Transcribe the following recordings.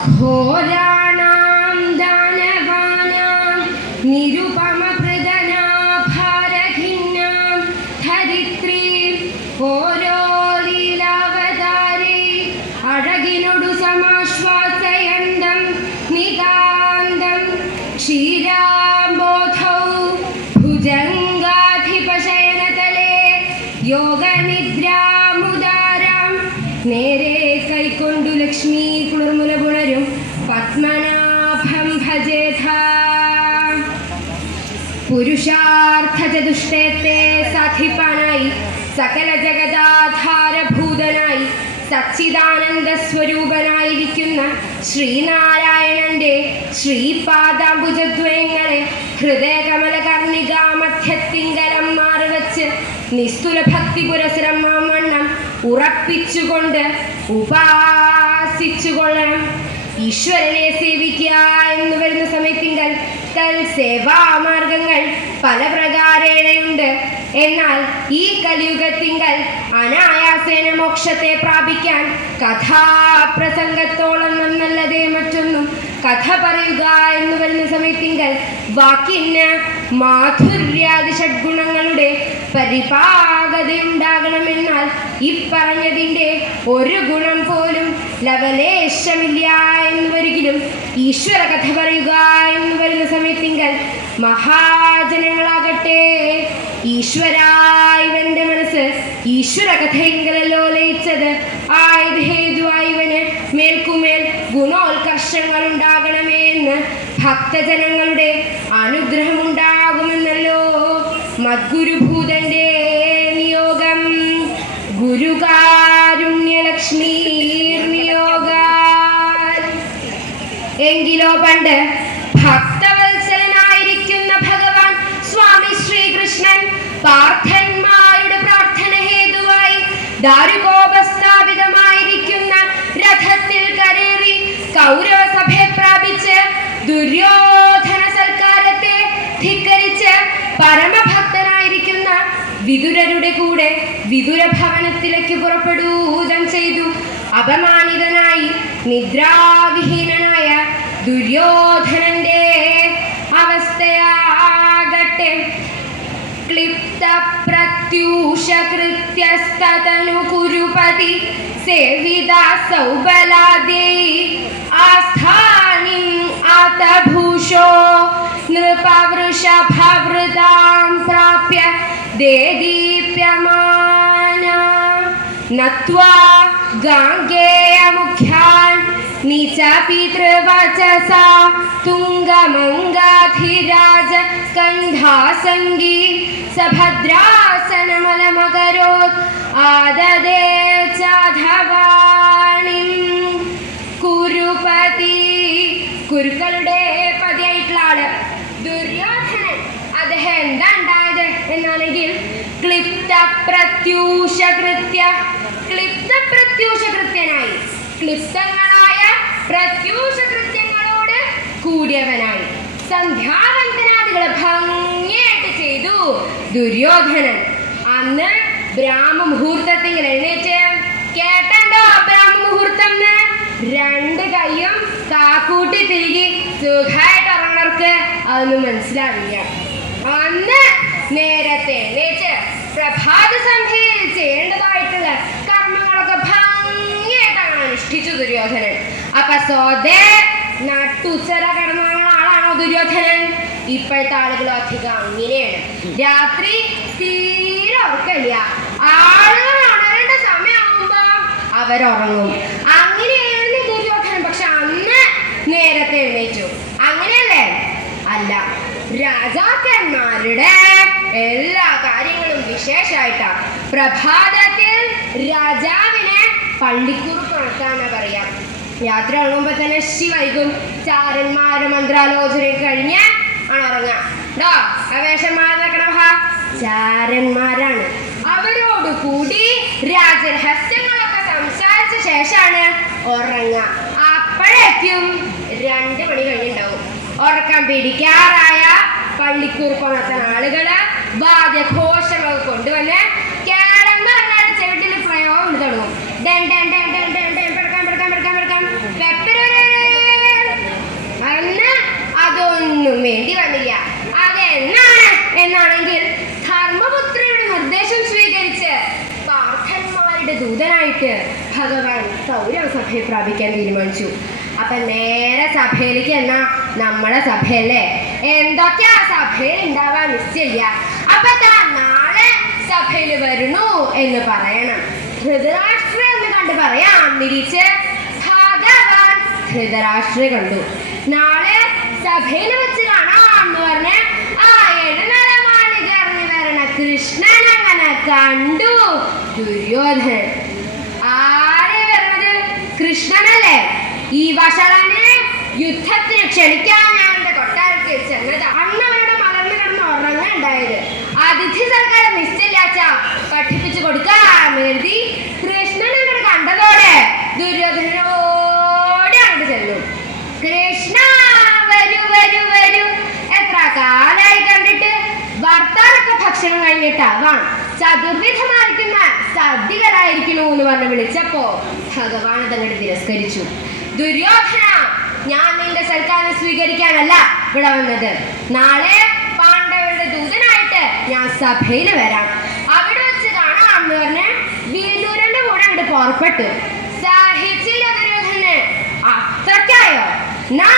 घोराणां दानवानां निरुपमप्रदनाभारखिन्नां സച്ചിദാനന്ദ സ്വരൂപനായിരിക്കുന്ന ശ്രീനാരായണന്റെ ശ്രീപാദാംബുജദ്വയങ്ങളെ ഹൃദയകമല കർണികാമധ്യത്തിങ്കലം മാറിവച്ച് നിസ്തുല ഭക്തി പുരസരം മാമണ്ണം ഉറപ്പിച്ചുകൊണ്ട് ഉപാസിച്ചുകൊള്ളണം. ഈശ്വരനെ സേവിക്കുക എന്ന് വരുന്ന സമയത്തിങ്കൽ തൽ സേവാമാർഗങ്ങൾ പല പ്രകാരേണയുണ്ട് എന്നാൽ ഈ കലിയുഗത്തിങ്കൽ അനായാസേന മോക്ഷത്തെ പ്രാപിക്കാൻ കഥാപ്രസംഗത്തോളം നന്നല്ലതേ മറ്റൊന്നും കഥ പറയുക എന്ന് വരുന്ന സമയത്തിങ്കൽ വാക്കിന് മാധുര്യാദി ഷഡ്ഗുണങ്ങളുടെ പരിപാകതയുണ്ടാകണമെന്നാൽ ഇപ്പറഞ്ഞതിന്റെ ഒരു ഗുണം പോലും ലവലേശമില്ല എന്ന് വരികിലും ഈശ്വര കഥ പറയുക എന്ന് വരുന്ന സമയത്തിങ്കൽ മഹാജനങ്ങളാകട്ടെ. ഈശ്വരായ ഇവന്റെ മനസ്സ് ഈശ്വര കഥയെങ്കിലല്ലോ ലയിച്ചത്. ആയത് ഹേതുവായി ഇവന് മേൽക്കുമേൽ ഗുണോത്കർഷങ്ങൾ ഉണ്ടാകണമേ എന്ന് ഭക്തജനങ്ങളുടെ അനുഗ്രഹമുണ്ടാകുമെന്നല്ലോ. മദ്ഗുരുഭൂതന്റെ നിയോഗം. ഗുരുകാരുണ്യലക്ഷ്മി എങ്കിലോ പണ്ട് ഭക്തവത്സലനായിരിക്കുന്ന ഭഗവാൻ സ്വാമി ശ്രീകൃഷ്ണൻ പാർത്ഥന്മാരുടെ പ്രാർത്ഥന ഹേതുവായി ദാരുകോപസ്ഥാപിതമായിരിക്കുന്ന രഥത്തിൽ കരേറി കൗരവ സഭയെ പ്രാപിച്ച് ദുര്യോധന പരമഭക്തനായിരിക്കുന്ന വിതുരരുടെ കൂടെ വിതുര ഭവനത്തിലേക്ക് പുറപ്പെടൂതം ചെയ്തു. അപമാനിതനായി നിദ്രാവിഹീനനായ ദുര്യോധനന്റെ അവസ്ഥയാകട്ടെ. ക്ലിപ്ത ക്ലിപ്തപ്രത്യൂഷകൃത്യസ്തതനു കുരുപതി സേവിത സൗബലാദേ ആസ്ഥാനിം ആതഭൂഷോ നൃപവൃഷഭവൃതാം പ്രാപ്യ ദേദീപ്യമാന. നത്വാ ഗാംഗേയമുഖ്യാൻ നീച പിതൃവചസാ തുംഗമംഗാധിരാജ സ്കന്ധാസംഗീ സഭദ്രാസനമലമകരോത് ആദദേ ചാധവാണിം കുരുപതി കുരുക്കളുടെ പതിയായിട്ടുള്ള ആൾ ദുര്യോധനൻ അദ്ദേഹം എന്താ ഉണ്ടായത് എന്നാണെങ്കിൽ ക്ലിപ്ത പ്രത്യൂഷകൃത്യ ക്ലിപ്ത പ്രത്യൂഷകൃത്യനായി ക്ലിപ്തങ്ങളായ പ്രത്യൂഷകൃത്യങ്ങളോട് കൂടിയവനായി. സന്ധ്യാവന്തനാദികളെ ഭംഗിയായിട്ട് ചെയ്തു ദുര്യോധനൻ. അന്ന് ബ്രാഹ്മമുഹൂർത്തത്തിൽ എഴുന്നേറ്റ് കേട്ടണ്ടോ ബ്രാഹ്മമുഹൂർത്തം രണ്ട് കൈയും കാക്കൂട്ടി തിരികെ സുഖമായിട്ട് ഉറങ്ങർക്ക് അതൊന്നും മനസ്സിലാവില്ല. അന്ന് നേരത്തെ എഴുന്നേറ്റ് പ്രഭാത സന്ധ്യയിൽ ചെയ്യേണ്ടതായിട്ടുള്ള കർമ്മങ്ങളൊക്കെ ഭംഗിയായിട്ടാണ് അനുഷ്ഠിച്ചു ദുര്യോധനൻ. അപ്പൊ സ്വതേ നട്ടുച്ചര കടന്ന ആളാണോ ദുര്യോധനൻ? ഇപ്പോഴത്തെ ആളുകൾ അധികം അങ്ങനെയാണ്. രാത്രി തീരെ ഉറക്കമില്ല. ആളുകൾ ഉണരേണ്ട സമയമാകുമ്പോ അവരുറങ്ങും. അങ്ങനെയായിരുന്നു ദുര്യോധനൻ. പക്ഷെ അന്ന് നേരത്തെ എഴുന്നേറ്റു. അങ്ങനെയല്ലേ? അല്ല. രാജാക്കന്മാരുടെ എല്ലാ കാര്യങ്ങളും വിശേഷമായിട്ടാ പ്രഭാതത്തിൽ രാജാവിനെ പള്ളിക്കുറിപ്പ് നടത്താനാ പറയാ. യാത്ര ഉള്ളുമ്പോ തന്നെ ശി വൈകും. ചാരന്മാരുടെ മന്ത്രാലോചനയൊക്കെ കഴിഞ്ഞ് ആണ് ഉറങ്ങാം ചാരന്മാരാണ്. അവരോട് കൂടി രാജരഹസ്യങ്ങളൊക്കെ സംസാരിച്ച ശേഷമാണ് ഉറങ്ങ. അപ്പോഴേക്കും രണ്ട് മണി കഴിഞ്ഞുണ്ടാവും. ഉറക്കം പിടിക്കാറായ പള്ളിക്കൂർപ്പണത്തെ ആളുകൾ വാദ്യഘോഷങ്ങൾ കൊണ്ടുവന്ന് കേളമ്മ എന്നാൽ ചെവിട്ടിൽ പ്രയോഗം തുടങ്ങും. ഡൻ ഡൻ ഡൻ ഡൻ ഡൻ ഡൻ പെടുക്കാൻ പെടുക്കാൻ പെടുക്കാൻ പെടുക്കാൻ അന്ന് അതൊന്നും വേണ്ടി വന്നില്ല. അതെന്നാണ്? എന്നാണെങ്കിൽ ധർമ്മപുത്രയുടെ നിർദ്ദേശം സ്വീകരിച്ച് പാർത്ഥന്മാരുടെ ദൂതനായിട്ട് ഭഗവാൻ സൗരസഭയെ പ്രാപിക്കാൻ തീരുമാനിച്ചു. അപ്പൊ നേരെ സഭയിലേക്ക് എന്നാ? നമ്മളെ സഭയല്ലേ? എന്തൊക്കെയാ സഭയിൽ ഉണ്ടാവാൻ നിശ്ചയില്ല. അപ്പൊ താൻ നാളെ സഭയിൽ വരുന്നു എന്ന് പറയണം. ധൃതരാഷ്ട്ര എന്ന് കണ്ട് പറയാം. തിരിച്ച് ഭഗവാൻ ധൃതരാഷ്ട്ര കണ്ടു. നാളെ സഭയിൽ വെച്ച് കാണാം എന്ന് പറഞ്ഞ് ആ എഴുന്നര മാളിക ഇറങ്ങി വരണ കൃഷ്ണൻ അങ്ങനെ കണ്ടു. ദുര്യോധനൻ. ആരെ വരണത് കൃഷ്ണനല്ലേ? ഈ വഷളനെ യുദ്ധത്തിന് ക്ഷണിക്കാൻ ഞങ്ങളുടെ കൊട്ടാരത്തിൽ ചെന്നത് അന്ന് അവരുടെ മലർന്നു കിടന്ന് ഉറങ്ങുണ്ടായത് അതിഥി സർക്കാർ നിശ്ചയില്ലാച്ച പഠിപ്പിച്ചു കൊടുക്കാൻ എഴുതി കൃഷ്ണൻ അങ്ങോട്ട് കണ്ടതോടെ ദുര്യോധനോടെ അങ്ങോട്ട് ചെന്നു കൃഷ്ണ വരൂ വരൂ വരൂ. എത്ര കാലായി കണ്ടിട്ട്? ഭർത്താവൊക്കെ ഭക്ഷണം കഴിഞ്ഞിട്ടാവാം ചതുർവിധമായിരിക്കുന്ന സദ്യകളായിരിക്കണു എന്ന് പറഞ്ഞ് വിളിച്ചപ്പോ ഭഗവാൻ അതങ്ങോട്ട് തിരസ്കരിച്ചു. ദുര്യോധന ഞാൻ നിന്റെ സൽക്കാരം സ്വീകരിക്കാനല്ല ഇവിടെ വന്നത്. നാളെ പാണ്ഡവരുടെ ഞാൻ സഭയിൽ വരാം. അവിടെ വെച്ച് കാണാം എന്ന് പറഞ്ഞ് വിദൂരന്റെ കൂടെ അങ്ങോട്ട് പുറപ്പെട്ടു. സഹിച്ചില്ല ദുര്യോധന് അത്രയ്ക്കായോ നാ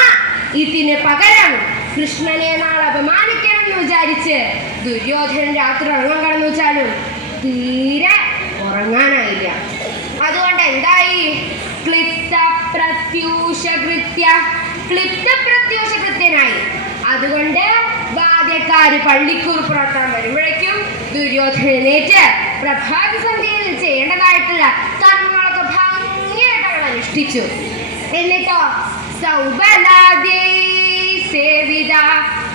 ഇതിന് പകരം കൃഷ്ണനെ നാളെ അപമാനിക്കണം എന്ന് വിചാരിച്ച് ദുര്യോധനൻ രാത്രി ഉറങ്ങാൻ കടന്നു വെച്ചാലും തീരെ ഉറങ്ങാനായില്ല. അതുകൊണ്ട് എന്തായി? ക്ലിപ്ത പ്രത്യൂഷകൃത്യ ക്ലിപ്ത പ്രത്യൂഷകൃത്യനായി അതുകൊണ്ട് വാദ്യക്കാര് പള്ളിക്കൂർ പുറത്താൻ വരുമ്പോഴേക്കും ദുര്യോധനേറ്റ് പ്രഭാത സന്ധ്യയിൽ ചെയ്യേണ്ടതായിട്ടുള്ള കർമ്മങ്ങളൊക്കെ ഭംഗിയായിട്ട് അവൾ അനുഷ്ഠിച്ചു. എന്നിട്ടോ സൗബലാദ്യൈ സേവിത.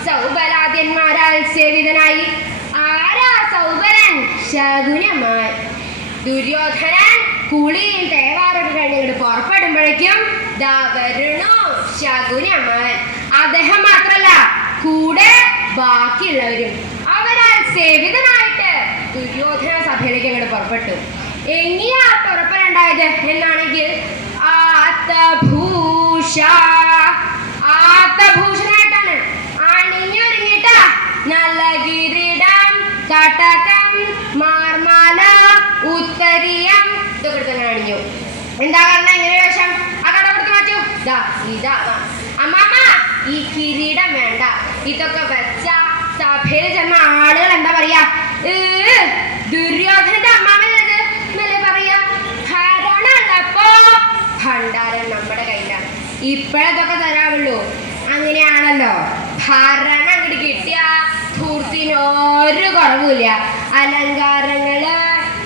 സൗബലാദ്യന്മാരാൽ സേവിതനായി. ആരാ സൗബലൻ? ശകുനമാൻ ദുര്യോധനൻ കുളിയും തേവാറൊക്കെ കഴിഞ്ഞിട്ട് പുറപ്പെടുമ്പോഴേക്കും ദാ വരുന്നു ശകുനമാൻ അദ്ദേഹം മാത്രല്ല കൂടെ ബാക്കിയുള്ളവരും അവരാൽ സേവിതനായിട്ട് ദുര്യോധന സഭയിലേക്ക് അങ്ങോട്ട് പുറപ്പെട്ടു. എങ്ങനെയാ പുറപ്പെടേണ്ടായത് എന്നാണെങ്കിൽ ആത്തഭൂഷ. ആത്തഭൂഷണായിട്ടാണ് അണിഞ്ഞൊരുങ്ങിട്ട നല്ല കിരീടം കടകം മാർമാല ഉത്തരീയം. ഇതൊക്കെ തന്നെ അണിഞ്ഞു. എന്താ കാരണം എങ്ങനെയാ വേഷം? ആ കട കൊടുത്ത് മാറ്റൂ. ഇതാ അമ്മ അമ്മാമ്മ ഈ കിരീടം വേണ്ട. ഇതൊക്കെ വെച്ച സഭയിൽ ചെന്ന ആളുകൾ എന്താ പറയാ? ദുര്യോധനന്റെ അമ്മാവനത് എന്നല്ലേ പറയാ? ഭരണപ്പോ ഭണ്ഡാരം നമ്മുടെ കയ്യിലാണ്. ഇപ്പോഴതൊക്കെ തരാവുള്ളൂ. അങ്ങനെയാണല്ലോ. ഭരണം അങ്ങോട്ട് കിട്ടിയ ധൂർത്തിന് ഒരു കുറവുമില്ല. അലങ്കാരങ്ങൾ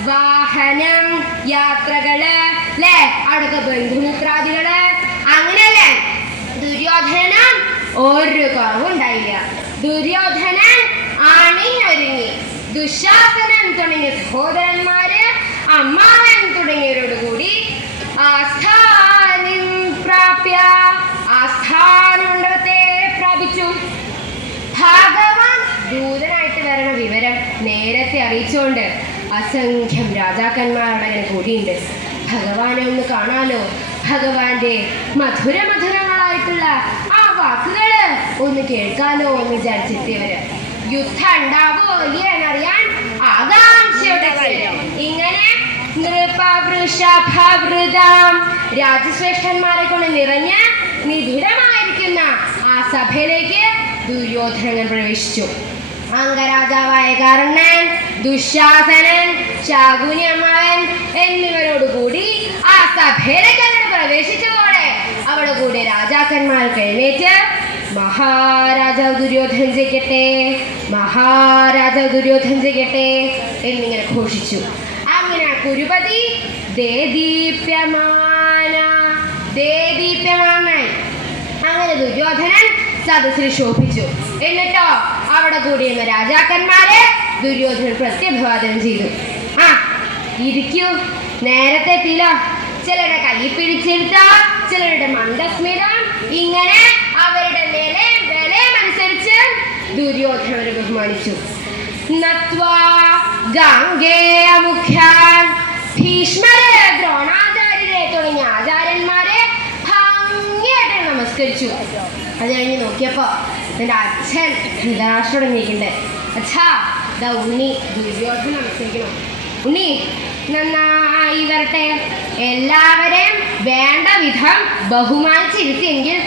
വാഹനം യാത്രകൾ അല്ലേ? അവിടുത്തെ ബന്ധുമിത്രാദികൾ ഒരു കുറവുണ്ടായില്ല. ദുര്യോധനൻ അണിഞ്ഞൊരുങ്ങി. ദുശാസനൻ തുടങ്ങിയ സഹോദരന്മാര് അമ്മാവൻ തുടങ്ങിയവരോട് കൂടി പ്രാപ്യ ആസ്ഥാനമണ്ഡപത്തെ പ്രാപിച്ചു. ഭാഗവാൻ ദൂതനായിട്ട് വരണ വിവരം നേരത്തെ അറിയിച്ചുകൊണ്ട് അസംഖ്യം രാജാക്കന്മാരുടെ അങ്ങനെ കൂടിയുണ്ട്. ഭഗവാനെ ഒന്ന് കാണാലോ? ഭഗവാന്റെ മധുര മധുരങ്ങളായിട്ടുള്ള ആ വാക്കുകൾ ഒന്ന് കേൾക്കാലോ എന്ന് വിചാരിച്ചെത്തിയവര് യുദ്ധം ഉണ്ടാവോ എന്നറിയാൻ ആകാംക്ഷയോടെ ഇങ്ങനെ നൃപവൃഷഭവൃതം രാജശ്രേഷ്ഠന്മാരെ കൊണ്ട് നിറഞ്ഞ് നിബിഡമായിരിക്കുന്ന ആ സഭയിലേക്ക് ദുര്യോധനൻ പ്രവേശിച്ചു. അംഗരാജാവായ കർണൻ ദുശാസനൻ ശാകുനി അമ്മാവൻ എന്നിവരോടുകൂടി ആ സഭയിലേക്ക് അങ്ങനെ പ്രവേശിച്ചതോടെ അവിടെ കൂടി രാജാക്കന്മാർ എഴുന്നേറ്റ് മഹാരാജാവ് ദുര്യോധൻ ജയിക്കട്ടെ മഹാരാജാവ് ദുര്യോധൻ ജയിക്കട്ടെ എന്നിങ്ങനെ ഘോഷിച്ചു. അങ്ങനെ കുരുപതി ദേദീപ്യമാന ദേദീപ്യമാനായി അങ്ങനെ ദുര്യോധനൻ സദസ്സിൽ ശോഭിച്ചു. എന്നിട്ടോ? അവിടെ കൂടിയിരുന്ന രാജാക്കന്മാരെ ദുര്യോധനൻ പ്രത്യഭിവാദനം ചെയ്തു. ആ ഇരിക്കൂ. നേരത്തെ എത്തിയില്ല. ചിലരുടെ കൈ പിടിച്ചെടുത്ത ചിലരുടെ മന്ദസ്മിതം. ഇങ്ങനെ അവരുടെ നിലയും വിലയും അനുസരിച്ച് ദുര്യോധനരെ ബഹുമാനിച്ചു. ഭീഷ്മരെ ദ്രോണാചാര്യരെ തുടങ്ങിയ ആചാര്യന്മാരെ ഭംഗിയായിട്ട് നമസ്കരിച്ചു. അത് കഴിഞ്ഞ് നോക്കിയപ്പോ എന്റെ അച്ഛൻ ധൃതരാഷ്ട്രോട് തുടങ്ങിയിട്ടുണ്ട് അച്ഛാ ദാ ഉണ്ണി ദുര്യോധന നമസ്കരിക്കണം ഉണ്ണി നന്നായി വരട്ടെ. എല്ലാവരെയും വേണ്ട വിധം ബഹുമാനിച്ചിരുത്തിയെങ്കിൽ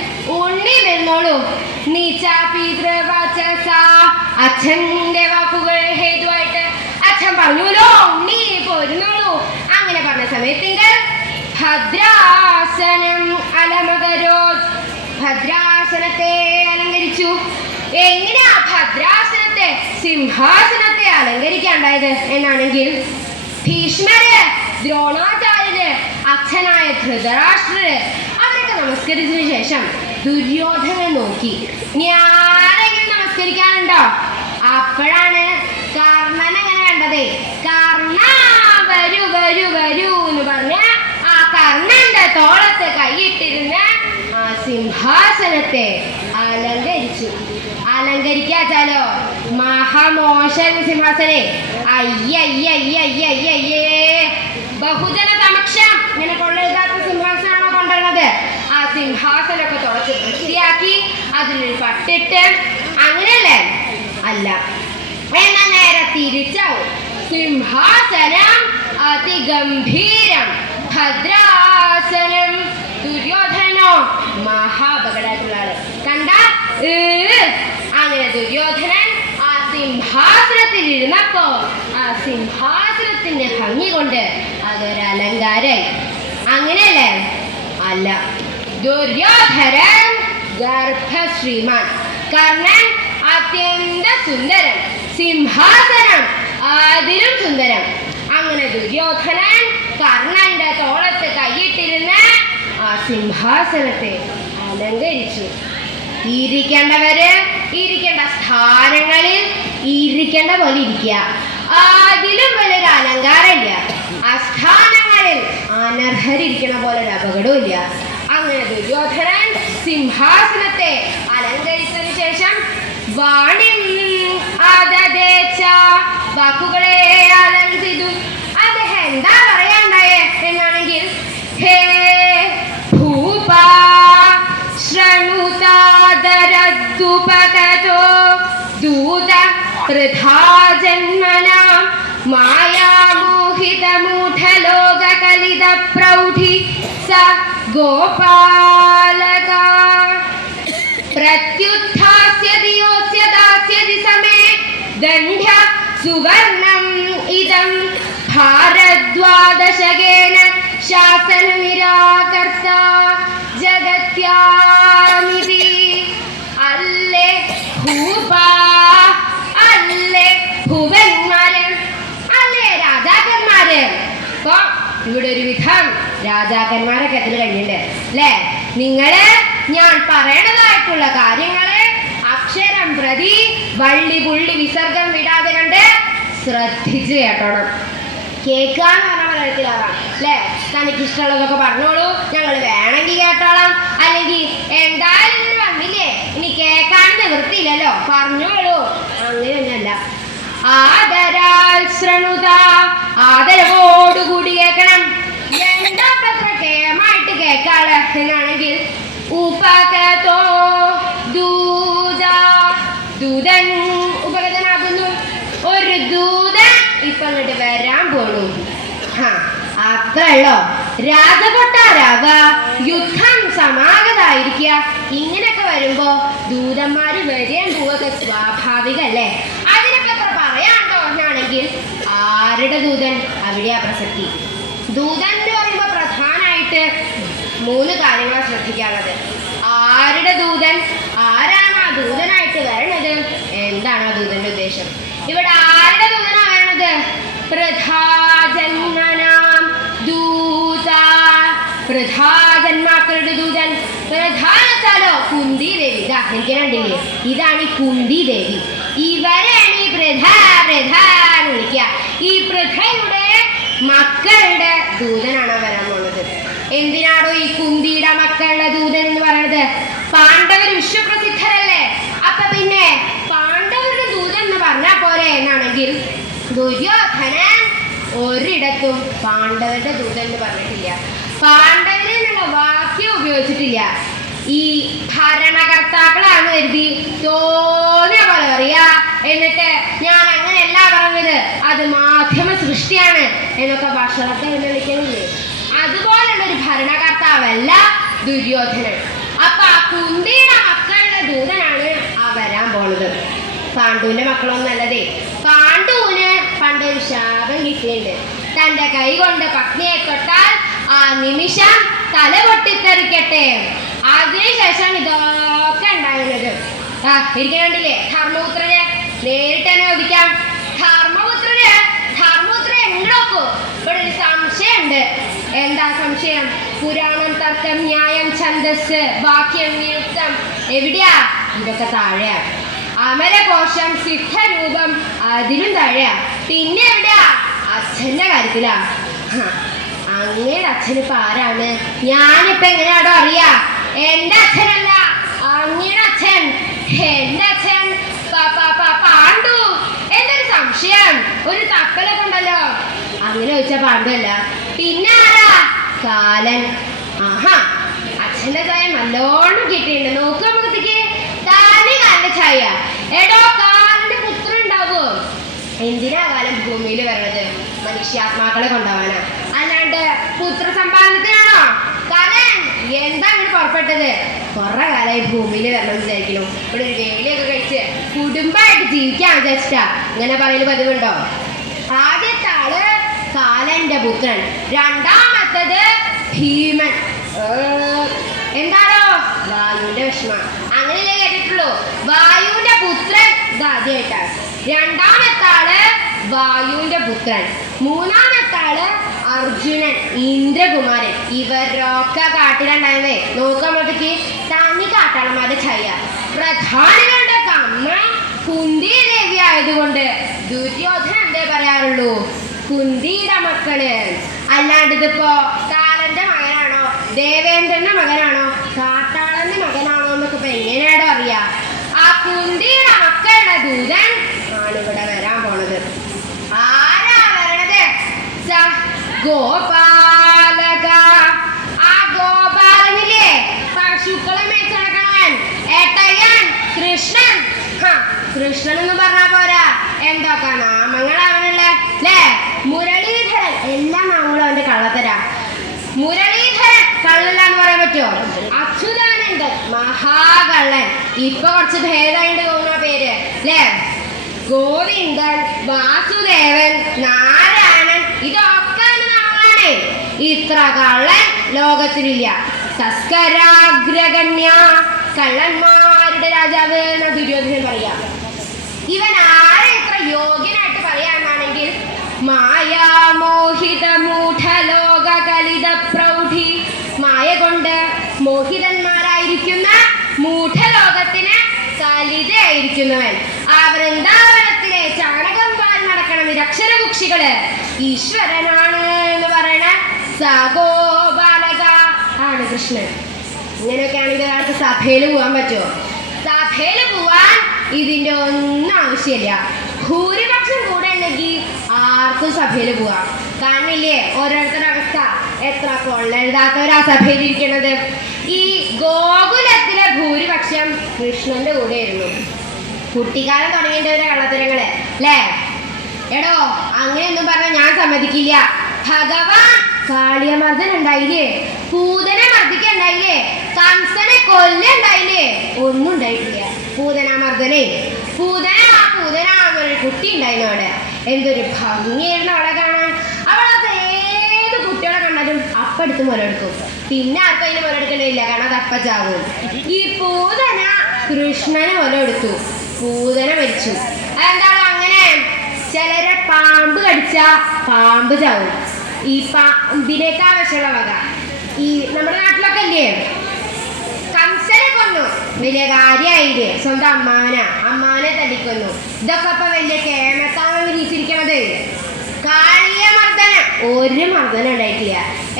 ഉണ്ണി വരുന്നോളൂ. നീച്ച അച്ഛന്റെ വാക്കുകൾ ഹേതുവായിട്ട് അച്ഛൻ പറഞ്ഞുല്ലോ ഉണ്ണി പോരുന്നോളൂ. അങ്ങനെ പറഞ്ഞ സമയത്തെങ്കിൽ ഭദ്രാസനം അലമകരോ ഭദ്രാസനത്തെ അലങ്കരിച്ചു. എങ്ങനെയാ ഭദ്രാസനത്തെ സിംഹാസനത്തെ അലങ്കരിക്കാണ്ടായത് എന്നാണെങ്കിൽ ഭീഷ്മര് ദ്രോണാചാര്യര് അച്ഛനായ ധൃതരാഷ്ട്രര് അവരൊക്കെ നമസ്കരിച്ചതിന് ശേഷം ദുര്യോധനെ നോക്കി. ഞാനെങ്കിലും നമസ്കരിക്കാനുണ്ടോ അപ്പോഴാണ് കർണൻ എങ്ങനെ കണ്ടതേ. കർണ വരൂ വരൂ വരൂ എന്ന് പറഞ്ഞ ആ കർണന്റെ തോളത്ത് കൈയിട്ടിരുന്ന് സിംഹാസനത്തെ അലങ്കരിച്ചു. അലങ്കരിക്കാച്ചാലോ? മഹാമോശൻ സിംഹാസനെ. ബഹുജന സമക്ഷം ഇങ്ങനെ കൊള്ളരുതാത്ത സിംഹാസനമാണോ കൊണ്ടുവരുന്നത് ആ സിംഹാസനമൊക്കെ തുടച്ച് വൃത്തിയാക്കി അതിലൊരു പട്ടിട്ട്. അങ്ങനെയല്ലേ? അല്ല. എന്നാ നേരെ തിരിച്ചാവും. സിംഹാസനം അതിഗംഭീരം. ഭദ്രാസനം. ദുര്യോധനോ മഹാപകടായിട്ടുള്ള ആൾ. കണ്ട? അങ്ങനെ ദുര്യോധനൻ ആ സിംഹാസനത്തിൽ ഇരുന്നപ്പോ ആ സിംഹാസനത്തിന്റെ ഭംഗി കൊണ്ട് അതൊരു അലങ്കാരായി അങ്ങനെയല്ലേ? അല്ല. ദുര്യോധരൻ ഗർഭശ്രീമാൻ. കർണൻ അത്യന്ത സുന്ദരൻ. സിംഹാസനം അതിലും സുന്ദരം. അങ്ങനെ ദുര്യോധനൻ കർണന്റെ തോളത്ത് കൈയിട്ടിരുന്ന് ആ സിംഹാസനത്തെ അലങ്കരിച്ചു. ഇരിക്കേണ്ടവര് ഇരിക്കേണ്ട സ്ഥാനങ്ങളിൽ ഇരിക്കേണ്ട പോലെ ഇരിക്കുക. അതിലും വലിയൊരു അലങ്കാരമില്ല. ആ സ്ഥാനങ്ങളിൽ അനർഹരിക്കണ പോലെ ഒരു അപകടവും ഇല്ല. അങ്ങനെ ദുര്യോധനൻ സിംഹാസനത്തെ അലങ്കരിച്ചതിന് ശേഷം വാണി വാക്കുകളെ ആദരം ചെയ്തു അദ്ദേഹം എന്താ പറയാണ്ടായേ എന്നാണെങ്കിൽ ഹേ ഭൂപ ശൃണുതാദരദ്ദുപതോ ദൂത വൃഥാ ജന്മന മായാമോഹിതമൂഢലോകകലിത പ്രൗഢി സ ഗോപാലക പ്രത്യുത്ഥാസ്യതി യോസ്യ ദാസ്യതി സമേ ദണ്ഡ്യ സുവർണം ഇതം ഭാരദ്വാദശകേന ശാസന നിരാകർത്ത ജഗത്യാമിതി അല്ലേ? ഭൂപ അല്ലേ? അല്ലേ രാജാക്കന്മാര്? ഇവിടെ ഒരു വിധം രാജാക്കന്മാരൊക്കെ അതിൽ കഴിഞ്ഞിട്ടുണ്ട് അല്ലേ? നിങ്ങൾ ഞാൻ പറയണതായിട്ടുള്ള കാര്യങ്ങളെ അക്ഷരം പ്രതി വള്ളി പുള്ളി വിസർഗം വിടാതെ കണ്ട് ശ്രദ്ധിച്ച് കേട്ടോണം. കേൾക്കാന്ന് മലയാളത്തിലാവാം അല്ലേ? തനിക്ക് ഇഷ്ടമുള്ളതൊക്കെ പറഞ്ഞോളൂ. ഞങ്ങൾ വേണമെങ്കിൽ കേട്ടോളാം. അല്ലെങ്കിൽ എന്തായാലും വന്നില്ലേ? ഇനി കേൾക്കാൻ നിവൃത്തിയില്ലല്ലോ. പറഞ്ഞോളൂ. അങ്ങനെയൊന്നല്ല ആദരാൽ ശ്രണുത ആദരവോടുകൂടി കേൾക്കണം. എന്താ കേമായിട്ട് കേൾക്കാൾ എന്നാണെങ്കിൽ ഉപകതോ ദൂത ദൂതൻ ഉപഗതനാകുന്നു ഒരു ദൂതൻ ഇപ്പൊ അങ്ങോട്ട് വരാൻ പോണു. അത്രയുള്ളോ രാജകൊട്ടാരാവ യുദ്ധം സമാഗതായിരിക്കുക. ഇങ്ങനെയൊക്കെ വരുമ്പോ ദൂതന്മാര് വരെയും പോവൊക്കെ സ്വാഭാവികല്ലേ? അതിനൊക്കെ പറയാണ്ടോ എന്നാണെങ്കിൽ ആരുടെ ദൂതൻ അവിടെയാ പ്രസക്തി? ദൂതൻ എന്ന് പറയുമ്പോ പ്രധാനമായിട്ട് മൂന്ന് കാര്യങ്ങളാണ് ശ്രദ്ധിക്കാനുള്ളത്. ആരുടെ ദൂതൻ ആരാണ് ആ ദൂതനായിട്ട് വരണത്? എന്താണ് ആ ദൂതന്റെ ഉദ്ദേശം? ഇവിടെ ആരുടെ ദൂതനാണ് വരണത്? പ്രധാജന്മനാം പ്രധാനത്താലോ കുന്തി ദേവി ഇതാ എനിക്ക് രണ്ടില്ലേ. ഇതാണ് ഈ കുന്തി ദേവി ഇവരെയാണ് ഈ പ്രധ പ്രധ എന്ന് വിളിക്കുക. ഈ പ്രധയുടെ മക്കളുടെ ദൂതനാണ് വരാൻ പോണത്. എന്തിനാണോ ഈ കുന്തിയുടെ മക്കളുടെ ദൂതൻ എന്ന് പറയുന്നത് പാണ്ഡവർ വിശ്വപ്രസിദ്ധരല്ലേ? അപ്പൊ പിന്നെ പാണ്ഡവരുടെ ദൂതൻ എന്ന് പറഞ്ഞാൽ പോലെ എന്നാണെങ്കിൽ ദുര്യോധനൻ ഒരിടത്തും പാണ്ഡവരുടെ ദൂതൻ എന്ന് പറഞ്ഞിട്ടില്ല. പാണ്ഡവര് എന്നുള്ള വാക്യം ഉപയോഗിച്ചിട്ടില്ല. ഈ ഭരണകർത്താക്കളാണ് കരുതി തോന്നിയ പോലെ പറയാ എന്നിട്ട് ഞാൻ അങ്ങനെയല്ല പറഞ്ഞത്. അത് മാധ്യമ സൃഷ്ടിയാണ് എന്നൊക്കെ ഭക്ഷണത്തെ വിളിക്കുന്നില്ലേ അതുപോലുള്ള ഒരു ഭരണകർത്താവല്ല ദുര്യോധനൻ. അപ്പൊ ആ കുന്തിയുടെ മക്കളുടെ ദൂതനാണ് ആ വരാൻ പോണത്. പാണ്ഡുവിന്റെ മക്കളൊന്നല്ലതേ പാണ്ഡുവിന് പണ്ടൊരു ശാപം കിട്ടിയിട്ടുണ്ട്. തന്റെ കൈ കൊണ്ട് പത്നിയെ തൊട്ടാൽ ആ നിമിഷം തല പൊട്ടിത്തെറിക്കട്ടെ. അതിനുശേഷം ഇതൊക്കെ ഉണ്ടാകുന്നത് ആ ഇരിക്കണ്ടില്ലേ ധർമ്മപുത്രനെ നേരിട്ട് തന്നെ ചോദിക്കാം ധർമ്മപുത്രന് ധർമ്മപുത്രൻ എങ്ങോക്കൂ ഇവിടെ ഒരു സംശയമുണ്ട്. എന്താ സംശയം? പുരാണം തർക്കം ന്യായം ഛന്ദസ് വാക്യം നിയുക്തം എവിടെയാ? ഇതൊക്കെ താഴെയാ. അമരകോശം സിദ്ധരൂപം അതിലും താഴെയാ. പിന്നെ എവിടെയാ? അച്ഛന്റെ കാര്യത്തിലാ. അങ്ങയുടെ അച്ഛനിപ്പോ ആരാണ്? ഞാനിപ്പോ എങ്ങനെയാണോ അറിയാ? എന്റെ അച്ഛനല്ല അങ്ങയുടെ അച്ഛൻ. എന്റെ അച്ഛൻ പാണ്ഡു. എന്തൊരു സംശയം ഒരു തപ്പലൊക്കെ ഉണ്ടല്ലോ അങ്ങനെ ചോദിച്ചാ പാണ്ഡുവല്ല. പിന്നെ ആരാ? കാലൻ. ആഹാ അച്ഛന്റെ ചായ നല്ലോണം കിട്ടിയിട്ടുണ്ട്. നോക്കുക മുഖത്തേക്ക് താനെ കാലിന്റെ ചായ. എടോ കാലിന്റെ പുത്രം എന്തിനാ കാലം ഭൂമിയിൽ വരണത്? മനുഷ്യാത്മാക്കളെ കൊണ്ടുപോവാനാ. അല്ലാണ്ട് പുത്ര സമ്പാദനത്തിനാണോ എന്താ അങ്ങനെ പുറപ്പെട്ടത്? കുറെ കാലമായി ഭൂമിയിൽ വരണം വിചാരിക്കുന്നു. ഇവിടെ ഒരു വേലിയൊക്കെ കഴിച്ച് കുടുംബമായിട്ട് ജീവിക്കാൻ വിചാരിച്ചിട്ടാ. ഇങ്ങനെ പറയൽ പതിവുണ്ടോ? ആദ്യത്തെ ആൾ കാലന്റെ പുത്രൻ. രണ്ടാമത്തത് ഭീമൻ. എന്താണോ? വായുവിന്റെ വിഷമം. അങ്ങനെയല്ലേ കേട്ടിട്ടുള്ളൂ. വായുവിന്റെ പുത്രൻ ഇത് ആദ്യമായിട്ടാണ് രണ്ടാമത്തെ ആൾ വായുവിന്റെ പുത്രൻ. മൂന്നാമത്തെ ആൾ അർജുനൻ ഇന്ദ്രകുമാരൻ. ഇവരൊക്കെ കാട്ടിലുണ്ടായിരുന്നേ. നോക്കുമ്പോഴത്തേക്ക് തനി കാട്ടാളന്മാരുടെ ചെയ്യ പ്രധാനികളുടെ കമ്മ കുന്തി ദേവി ആയതുകൊണ്ട് ദുര്യോധന എന്തേ പറയാറുള്ളൂ? കുന്തിയുടെ മക്കൾ. അല്ലാണ്ട് ഇതിപ്പോ കാലന്റെ മകനാണോ? ദേവേന്ദ്രന്റെ മകനാണോ? കാട്ടാളന്റെ മകനാണോ എന്നൊക്കെ ഇപ്പൊ എങ്ങനെയാണോ അറിയാ. ആ കുന്തിയുടെ മക്കളുടെ ദൂതൻ ആണ് ഇവിടെ വരാൻ പോണത്. സ ഗോപാലക. ആ ഗോപാലനിലെ പശുക്കളെ മേച്ചടക്കാൻ ഏട്ടയ്യൻ കൃഷ്ണൻ. കൃഷ്ണൻ എന്ന് പറഞ്ഞാ പോരാ. എന്തൊക്കെ നാമങ്ങളാണല്ലേ ല്ലേ? മുരളീധരൻ. എല്ലാ നാമങ്ങളും അവന്റെ കള്ളത്തരാ. മുരളീധരൻ കള്ളല്ല എന്ന് പറയാൻ പറ്റുമോ അച്യുതാനന്ദൻ മഹാകള്ളൻ. ഇപ്പൊ കുറച്ച് ഭേദമായിട്ട് തോന്നുന്ന പേര്. ല്ലേ? ഗോവിന്ദൻ വാസുദേവൻ നാരായണൻ നാമങ്ങളാണ് ഇത്ര കള്ളൻ ലോകത്തിലില്ല സസ്കരാഗ്രഗണ്യ കള്ളന്മാരുടെ രാജാവ് എന്ന ദുര്യോധനൻ പറയാം. ഇവൻ ആരെ ഇത്ര യോഗ്യനായിട്ട് പറയാനാണെങ്കിൽ മായാമോഹിത മൂഢലോക കലിത പ്രൗഢി മായ കൊണ്ട് മോഹിതന്മാരായിരിക്കുന്ന മൂഢലോകത്തിന് കലിതയായിരിക്കുന്നവൻ. ആ വൃന്ദാവനത്തിലെ ചാണകം പാൽ നടക്കണം നിരക്ഷരകുക്ഷികൾ. ഈശ്വരനാണ് സഗോപാലക. ആണ് കൃഷ്ണൻ. ഇങ്ങനെയൊക്കെ ആണെങ്കിൽ ഒരാൾക്ക് സഭയിൽ പോകാൻ പറ്റുമോ? സഭയിൽ പോവാൻ ഇതിന്റെ ഒന്നും ആവശ്യമില്ല. ഭൂരിപക്ഷം കൂടെ ഉണ്ടെങ്കിൽ ആർക്കും സഭയിൽ പോവാം. കാണില്ലേ? ഓരോരുത്തരുടെ അവസ്ഥ. എത്ര കൊള്ളെഴുതാത്തവരാ സഭയിൽ ഇരിക്കുന്നത് ഈ ഗോകുലത്തിലെ ഭൂരിപക്ഷം കൃഷ്ണന്റെ കൂടെയായിരുന്നു കുട്ടിക്കാലം തുടങ്ങിയവരെ കള്ളത്തരങ്ങൾ അല്ലേ? എടോ അങ്ങനെയൊന്നും പറഞ്ഞ ഞാൻ സമ്മതിക്കില്ല. ഭഗവാൻ കാളിയമർദ്ദൻ ഉണ്ടായില്ലേ പൂതനെ മർദ്ദിക്കണ്ടായില്ലേ? കംസനെ കൊല്ലുണ്ടായില്ലേ? ഒന്നും ഉണ്ടായിട്ടില്ല പൂതനാമർദ്ദനെ പൂതന ആ പൂതന കുട്ടി ഉണ്ടായിരുന്നു അവിടെ. എന്തൊരു ഭംഗിയായിരുന്നു അവളെ കാണാൻ. അവളത് ഏത് കുട്ടികളെ കണ്ടാലും അപ്പടുത്ത് മുരടുക്കും പിന്നെ ആർക്കും അതിന് മുരടുക്കണ്ടില്ല കാരണം അത് അപ്പ ചാവും. ഈ പൂതന കൃഷ്ണനെ മുരടുത്തു പൂതന മരിച്ചു. അതെന്താണ് അങ്ങനെ? ചിലരെ പാമ്പ് കടിച്ച പാമ്പ് ചാവും. ഈ പാമ്പിനേക്കാ വിഷമുള്ള വക. ഈ നമ്മുടെ നാട്ടിലൊക്കെ ഇല്ലേ കംസനെ കൊന്നു. വലിയ കാര്യായില്ലേ സ്വന്തം അമ്മാന അമ്മാനെ തല്ലിക്കൊന്നു. ഇതൊക്കെ ഇപ്പൊ വലിയ കേമത്താണ് വിരിച്ചിരിക്കണത്. കാളിയ മർദ്ദന. ഒരു മർദ്ദനം ഉണ്ടായിട്ടില്ല.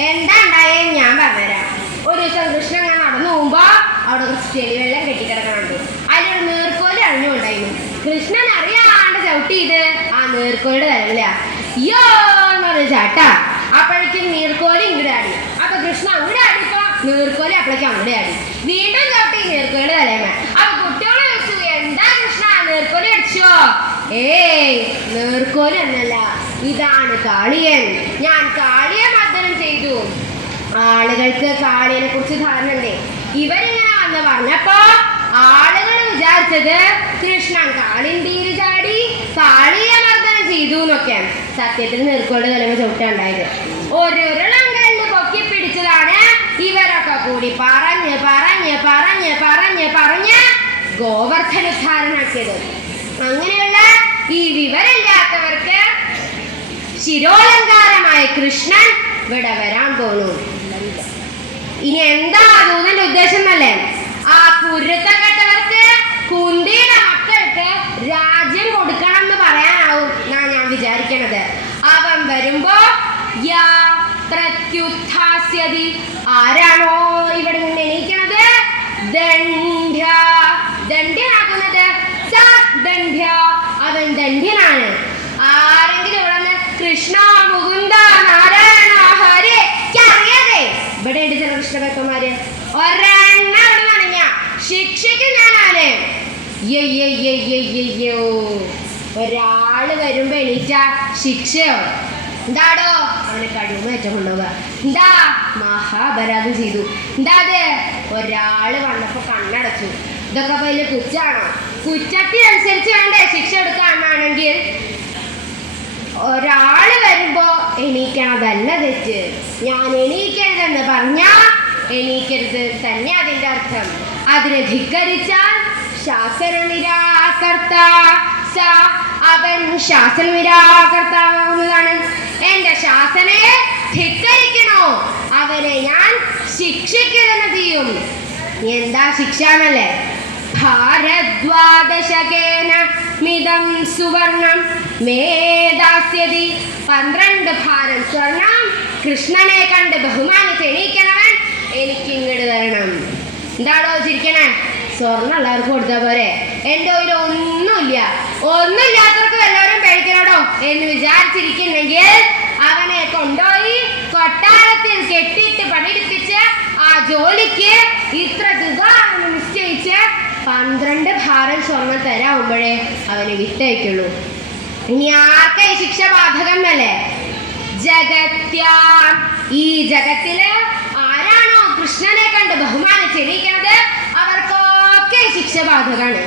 എന്താ ഉണ്ടായേ? ഞാൻ പറഞ്ഞുതരാം. ഒരു ദിവസം കൃഷ്ണൻ ഞാൻ നടന്നു പോകുമ്പോ അവിടെ കുറച്ച് ചെളിവെള്ളം കെട്ടിക്കിടക്കണുണ്ട്. അതിലൊരു നീർക്കോൽ അഴിഞ്ഞുണ്ടായിരുന്നു കൃഷ്ണൻ അറിയാണ്ട് ചവിട്ടി ഇത് ആ നീർക്കോലിയുടെ തലമില്ല യോ എന്ന് ചാട്ടാ. അപ്പോഴേക്കും നീർക്കോലി ഇവിടെ ആടി അപ്പൊ കൃഷ്ണ അവിടെ ആടിപ്പോ നീർക്കോലി അപ്പോഴേക്കും അവിടെ ആടി വീണ്ടും ചവിട്ടി നീർക്കോലി തലേമ അപ്പൊ കുട്ടികളെ ചോദിച്ചു എന്താ കൃഷ്ണ? നീർക്കോലി അടിച്ചോ ഏയ് നീർക്കോലി എന്നല്ല ഇതാണ് കാളിയൻ. ഞാൻ കാളിയെ മർദ്ദനം ചെയ്തു. ആളുകൾക്ക് കാളിയനെ കുറിച്ച് ധാരണ ഉണ്ടേ ഇവരിങ്ങനെ വന്ന് പറഞ്ഞപ്പോ ആളുകൾ വിചാരിച്ചത് കൃഷ്ണൻ കാളിന്റെ ചാടി കാളിയെ മർദ്ദനം ചെയ്തു എന്നൊക്കെ സത്യത്തിൽ നേർക്കോട് കലമ ചവിട്ടുണ്ടായത്. ഓരോരുളം കല്ല് പൊക്കി പിടിച്ചതാണ്. ഇവരൊക്കെ കൂടി പറഞ്ഞ് പറഞ്ഞ് പറഞ്ഞ് പറഞ്ഞ് പറഞ്ഞ് ഗോവർദ്ധന ഉദ്ധാരണാക്കിയത് അങ്ങനെയുള്ള ഈ വിവരമില്ലാത്തവർക്ക് ശിരോലങ്കാരമായ കൃഷ്ണൻ ഇവിടെ വരാൻ പോണു. ഇനി എന്താ ദൂതന്റെ ഉദ്ദേശം എന്നല്ലേ? ആ കുരുത്തം കെട്ടവർക്ക് കുന്തിയുടെ മക്കൾക്ക് രാജ്യം കൊടുക്കണം എന്ന് പറയാനാവും എന്നാ ഞാൻ വിചാരിക്കണത്. അവൻ വരുമ്പോ പ്രത്യുത്ഥാസ്യതി. ആരാണോ ഇവിടെ നിന്ന് എണീക്കണത്? ദണ്ഡ്യ. അവൻ ദണ്ഡ്യനാണ്. ആരെങ്കിലും ഇവിടെ നിന്ന് കൃഷ്ണ മുകുന്ദ നാരായണ ഹരേ അറിയാതെ? ഇവിടെ ഉണ്ട് ചില കൃഷ്ണഭക്തന്മാര് ഒരെണ്ണ ഇവിടെ നനഞ്ഞ ശിക്ഷയ്ക്ക് ഞാനാണ്. ഒരാൾ വരുമ്പോ എണീറ്റ ശിക്ഷയോ? എന്താടോ? അവനെ ഏറ്റവും കൊണ്ടുപോവുക എന്താ മഹാപരാധം ചെയ്തു. എന്താ അത് ഒരാൾ വന്നപ്പോ കണ്ണടച്ചു. ഇതൊക്കെ വലിയ കുറ്റാണോ? കുറ്റത്തിനനുസരിച്ച് വേണ്ടേ ശിക്ഷ എടുക്കാനാണെങ്കിൽ ഒരാൾ വരുമ്പോ എണീക്കണതല്ല തെറ്റ്. ഞാൻ എണീക്കരുതെന്ന് പറഞ്ഞാ എണീക്കരുത്. തന്നെ അതിന്റെ അർത്ഥം. അതിനെ ധിക്കരിച്ചാൽ ശാസന നിരാകർത്ത അവൻ ശാസന നിരാകർത്താവുന്നതാണ് എന്റെ ശാസനയെ ധിക്കരിക്കണോ? അവനെ ഞാൻ ശിക്ഷിക്കുക തന്നെ ചെയ്യും. എന്താ ശിക്ഷാന്നല്ലേ? ഭാരദ്വാദശകേന മിതം സുവർണം മേദാസ്യതി പന്ത്രണ്ട് ഭാരം സ്വർണം. കൃഷ്ണനെ കണ്ട് ബഹുമാനിച്ച് എണീക്കണവൻ എനിക്ക് ഇങ്ങോട്ട് തരണം എന്താണോ ചിരിക്കണേ? സ്വർണം എല്ലാവർക്കും കൊടുത്താൽ പോരെ. എന്റെ ഒരു ഒന്നുമില്ല. ഒന്നുമില്ലാത്തവർക്ക് എല്ലാവരും കഴിക്കണോടോ എന്ന് വിചാരിച്ചിരിക്കുന്നെങ്കിൽ അവനെ കൊണ്ടുപോയി കൊട്ടാരത്തിൽ കെട്ടിട്ട് പണിയെടുപ്പിച്ച് ആ ജോലിക്ക് ഇത്ര തുക നിശ്ചയിച്ച് പന്ത്രണ്ട് ഭാരം സ്വർണം തരാവുമ്പോഴേ അവന് വിട്ടയക്കുള്ളൂ. ഇനി ആർക്കെ ശിക്ഷ ബാധകമല്ലേ ജഗത്യാ. ഈ ജഗത്തിൽ ആരാണോ കൃഷ്ണനെ കണ്ട് ബഹുമാനിച്ചിരിക്കുന്നത് ശിക്ഷ ബാധകമാണ്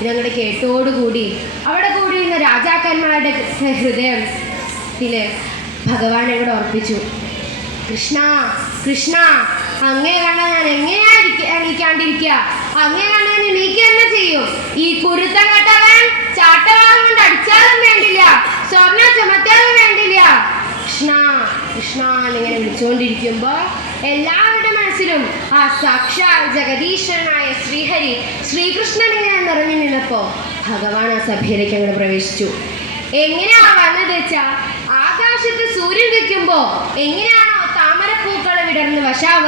ഇതങ്ങോട്ട് കേട്ടോടുകൂടി അവിടെ കൂടിയിരുന്ന രാജാക്കന്മാരുടെ ഹൃദയത്തിൽ ഭഗവാൻ ഇവിടെ ഉറപ്പിച്ചു കൃഷ്ണ കൃഷ്ണ അങ്ങേ ഞാൻ എങ്ങനെയാ ഇരിക്ക- എണീക്കാണ്ടിരിക്കുക അങ്ങേ ഞാൻ എണീക്കുക തന്നെ ചെയ്യും? ഈ കുരുത്തം കെട്ടവൻ ചാട്ടവാളം കൊണ്ട് അടിച്ചാലും വേണ്ടില്ല. സ്വർണ ചുമത്താലും വേണ്ടില്ല. കൃഷ്ണ കൃഷ്ണ എന്നിങ്ങനെ വിളിച്ചുകൊണ്ടിരിക്കുമ്പോ എല്ലാവരുടെ മനസ്സിലും ആ സാക്ഷാൽ ജഗദീശ്വരനായ ശ്രീഹരി ശ്രീകൃഷ്ണൻ ഇങ്ങനെ നിറഞ്ഞു നിന്നപ്പോ ഭഗവാൻ ആ സഭയിലേക്ക് അങ്ങോട്ട് പ്രവേശിച്ചു. എങ്ങനെയാ വന്നത് വെച്ചാ ആകാശത്ത് സൂര്യൻ വെക്കുമ്പോ എങ്ങനെയാണോ താമരപ്പൂക്കൾ വിടർന്ന് വശാവ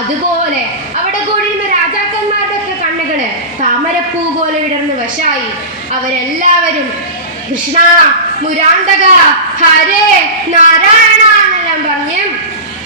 അതുപോലെ അവിടെ കൂടിയിരുന്ന രാജാക്കന്മാരുടെ ഒക്കെ കണ്ണുകൾ താമരപ്പൂ പോലെ വിടർന്ന് വശായി. അവരെല്ലാവരും കൃഷ്ണ മുരാന്തക ഹരേ നാരായണ എന്നെല്ലാം പറഞ്ഞ്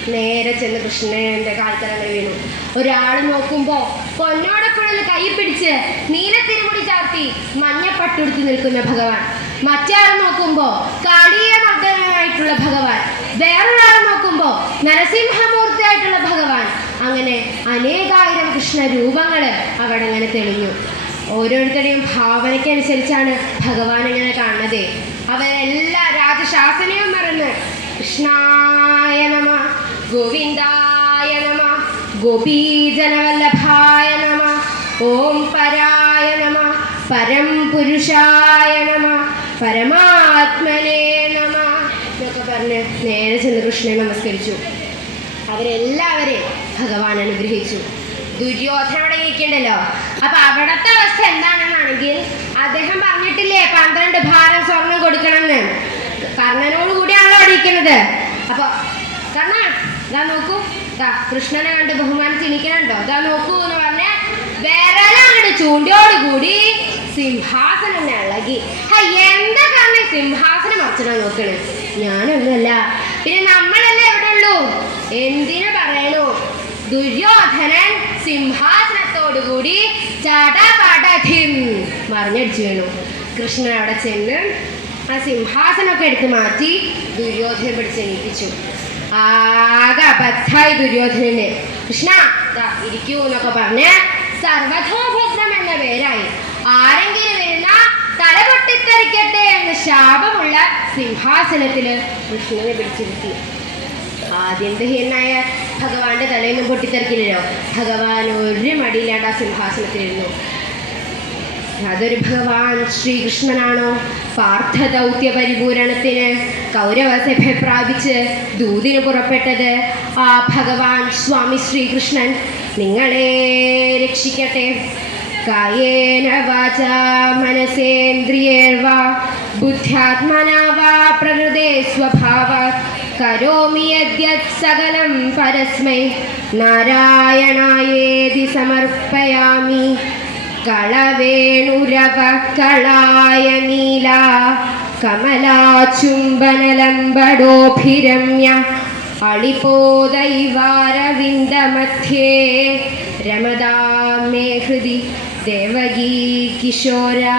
നേരെ ചെന്ന് കൃഷ്ണന്റെ കാൽത്തലങ്ങൾ വീണു. ഒരാൾ നോക്കുമ്പോ പൊന്നോടക്കുഴൽ കൈ പിടിച്ച് നീലത്തിരുമുടി ചാർത്തി മഞ്ഞ പട്ടുടുത്തി നിൽക്കുന്ന ഭഗവാൻ. മറ്റാൾ നോക്കുമ്പോ കാളിയ മർദ്ദനായിട്ടുള്ള ഭഗവാൻ. വേറൊരാൾ നോക്കുമ്പോ നരസിംഹമൂർത്തിയായിട്ടുള്ള ഭഗവാൻ. അങ്ങനെ അനേകായിരം കൃഷ്ണ രൂപങ്ങൾ അവിടെ അങ്ങനെ തെളിഞ്ഞു. ഓരോരുത്തരുടെയും ഭാവനയ്ക്കനുസരിച്ചാണ് ഭഗവാൻ ഇങ്ങനെ കാണുന്നത്. അവരെല്ലാ രാജശാസനയും മറന്ന് കൃഷ്ണായ നമ ഗോവിന്ദായ നമ. ഗോപീജനവല്ലഭായ നമ. ഓം പരായ നമ. പരം പുരുഷായ നമ. പരമാത്മനേ നമ. എന്നൊക്കെ പറഞ്ഞ് നേരെ ചെന്ന് കൃഷ്ണനെ നമസ്കരിച്ചു. അവരെല്ലാവരെയും ഭഗവാൻ അനുഗ്രഹിച്ചു. ദുര്യോധന അവിടെ ഇരിക്കണ്ടല്ലോ. അപ്പൊ അവിടത്തെ അവസ്ഥ എന്താണെന്നാണെങ്കിൽ അദ്ദേഹം പറഞ്ഞിട്ടില്ലേ പന്ത്രണ്ട് ഭാരം സ്വർണം കൊടുക്കണമെന്ന്. കർണനോട് കൂടിയാണല്ലോ ഇരിക്കുന്നത് അപ്പൊ കർണ ഇതാ നോക്കൂ. ഇതാ കൃഷ്ണനെ കണ്ട് ബഹുമാനിച്ച് ഇരിക്കണുണ്ടോ ഇതാ നോക്കൂ എന്ന് പറഞ്ഞ വേറെ ചൂണ്ടിയോടുകൂടി സിംഹാസനം ഇളകി. എന്താ കാരണം സിംഹാസനം മറിച്ചിടാൻ നോക്കണേ? ഞാനൊന്നുമല്ല. പിന്നെ നമ്മളല്ലേ എവിടെ ഉള്ളൂ? എന്തിനു പറയണു? ദുര്യോധനൻ സിംഹാസനത്തോടുകൂടി ചടപടഠിം മറിഞ്ഞടിച്ചു വീണു. കൃഷ്ണൻ അവിടെ ചെന്ന് ആ സിംഹാസനമൊക്കെ എടുത്ത് മാറ്റി ദുര്യോധനം പിടിച്ച് എണീപ്പിച്ചു ആകെ അബദ്ധായി ദുര്യോധനന്. കൃഷ്ണ ഇരിക്കൂ എന്നൊക്കെ പറഞ്ഞ് സർവധോഭദ്രം എന്ന പേരായി. ആരെങ്കിലും വരുന്ന തല പൊട്ടിത്തെറിക്കട്ടെ എന്ന ശാപമുള്ള സിംഹാസനത്തിൽ കൃഷ്ണനെ പിടിച്ചിരുത്തി. ആദ്യന്തഹീനായ ഭഗവാന്റെ തലയൊന്നും പൊട്ടിത്തെറിക്കില്ലല്ലോ. ഭഗവാൻ ഒരു മടിയില്ലാണ്ട് ആ സിംഹാസനത്തിലിരുന്നു. അതൊരു ഭഗവാൻ ശ്രീകൃഷ്ണനാണോ? പാർത്ഥ ദൗത്യ പരിപൂരണത്തിന് കൗരവസഭ പ്രാപിച്ച് ദൂതിന് പുറപ്പെട്ടത് ആ ഭഗവാൻ സ്വാമി ശ്രീകൃഷ്ണൻ. നിങ്ങളെ രക്ഷിക്കട്ടെ. കായേന വാച മനസേന്ദ്രിയേർവാ ബുദ്ധ്യാത്മനാ വാ സ്വഭാവ. കരോമി സകലം പരസ്മൈ. നാരായണായേതി സമർപ്പയാമി. കളവേണുരവ കളായ നീല കമലാചുംബനലംബടോഭിരമ്യ അളിപോദൈവാരവിന്ദമധ്യേ രമതാ മേ ഹൃദി ദേവകീ കിശോരാ.